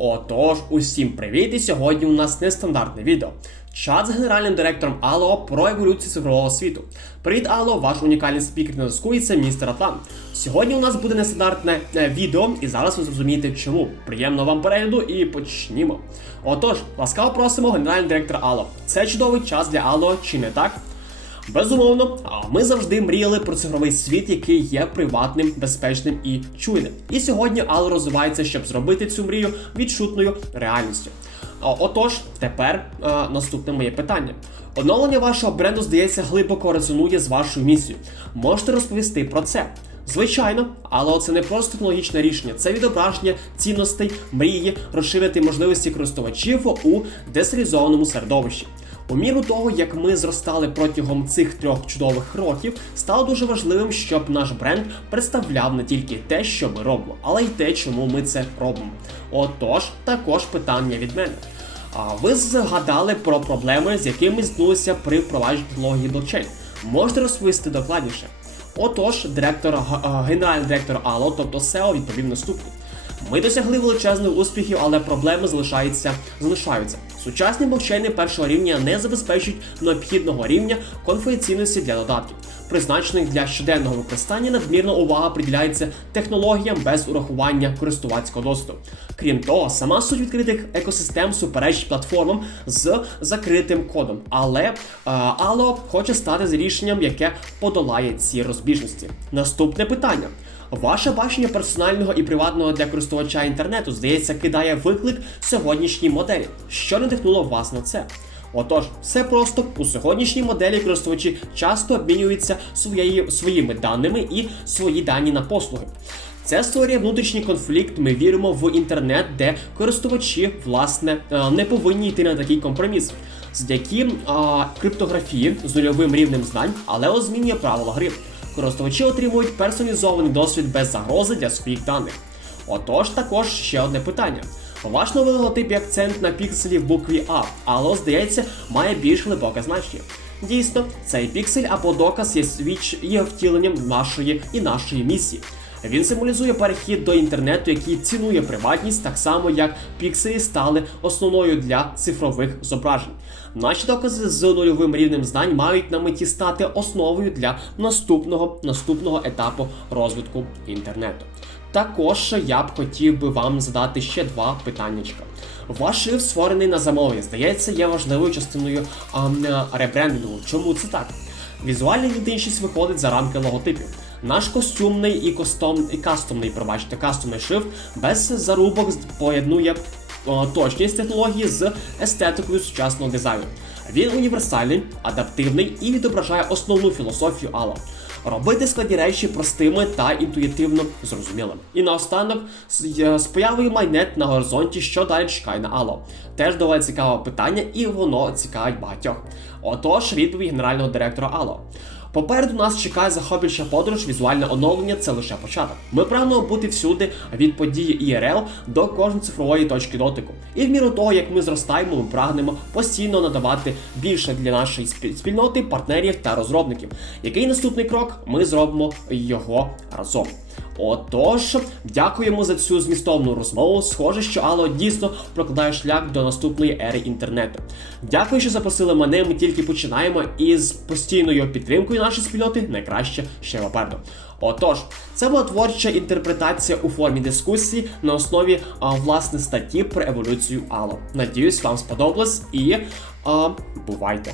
Отож, усім привіт! І сьогодні у нас нестандартне відео. Чат з генеральним директором Алло про еволюцію цифрового світу. Привіт, Алло, ваш унікальний спікер на зв'язку і це містер Атлант. Сьогодні у нас буде нестандартне е, відео, і зараз ви зрозумієте чому. Приємного вам перегляду і почнімо. Отож, ласкаво просимо генеральний директор Алло. Це чудовий час для Алло, чи не так? Безумовно, ми завжди мріяли про цифровий світ, який є приватним, безпечним і чуйним. І сьогодні Алло розвивається, щоб зробити цю мрію відчутною реальністю. Отож, тепер е, наступне моє питання. Оновлення вашого бренду, здається, глибоко резонує з вашою місією. Можете розповісти про це? Звичайно, але це не просто технологічне рішення, це відображення цінностей, мрії, розширити можливості користувачів у децентралізованому середовищі. У міру того, як ми зростали протягом цих трьох чудових років, стало дуже важливим, щоб наш бренд представляв не тільки те, що ми робимо, але й те, чому ми це робимо. Отож, також питання від мене. А ви згадали про проблеми, з якими зіткнулися при впровадженні технології блокчейн. Можете розповісти докладніше? Отож, директор генеральний директор Алло, тобто SEO, відповів наступне. Ми досягли величезних успіхів, але проблеми залишаються залишаються. Сучасні блокчейни першого рівня не забезпечують необхідного рівня конфіденційності для додатків. Призначених для щоденного використання надмірна увага приділяється технологіям без урахування користувацького досвіду. Крім того, сама суть відкритих екосистем суперечить платформам з закритим кодом. Але е, Allo хоче стати з рішенням, яке подолає ці розбіжності. Наступне питання. Ваше бачення персонального і приватного для користувача інтернету, здається, кидає виклик сьогоднішній моделі. Що надихнуло вас на це? Отож, все просто у сьогоднішній моделі користувачі часто обмінюються своєю, своїми даними і свої дані на послуги. Це створює внутрішній конфлікт. Ми віримо в інтернет, де користувачі власне е, не повинні йти на такий компроміс. Завдяки криптографії з нульовим рівнем знань, але ось змінює правила гри. Користувачі отримують персоналізований досвід без загрози для своїх даних. Отож, також ще одне питання. Ваш новий логотип і акцент на пікселі в букві А, але, здається, має більш глибоке значення. Дійсно, цей піксель або доказ є свіч є втіленням нашої і нашої місії. Він символізує перехід до інтернету, який цінує приватність, так само як пікселі стали основною для цифрових зображень. Наші докази з нульовим рівнем знань мають на меті стати основою для наступного наступного етапу розвитку інтернету. Також я б хотів би вам задати ще два питаннячка. Ваш шрифт створений на замовлення, здається, є важливою частиною ам, ребрендингу. Чому це так? Візуальна ідентичність виходить за рамки логотипів. Наш костюмний і костом і кастомний, пробачте, кастомний шрифт без зарубок поєднує о, точність технології з естетикою сучасного дизайну. Він універсальний, адаптивний і відображає основну філософію Allo. Робити складні речі простими та інтуїтивно зрозумілими. І наостанок, з, е, появою майнет на горизонті, що далі чекає на Allo. Теж доволі цікаве питання, і воно цікавить багатьох. Отож, відповідь генерального директора Allo. Попереду нас чекає захоплююча подорож, візуальне оновлення це лише початок. Ми прагнемо бути всюди від події ІРЛ до кожної цифрової точки дотику. І в міру того, як ми зростаємо, ми прагнемо постійно надавати більше для нашої спіль- спільноти, партнерів та розробників. Який наступний крок? Ми зробимо його разом. Отож, дякуємо за цю змістовну розмову. Схоже, що Алло дійсно прокладає шлях до наступної ери інтернету. Дякую, що запросили мене. Ми тільки починаємо і з постійною підтримкою нашої спільноти найкраще ще попереду. Отож, це була творча інтерпретація у формі дискусії на основі а, власне статті про еволюцію Алло. Надіюсь, вам сподобалось і а, бувайте!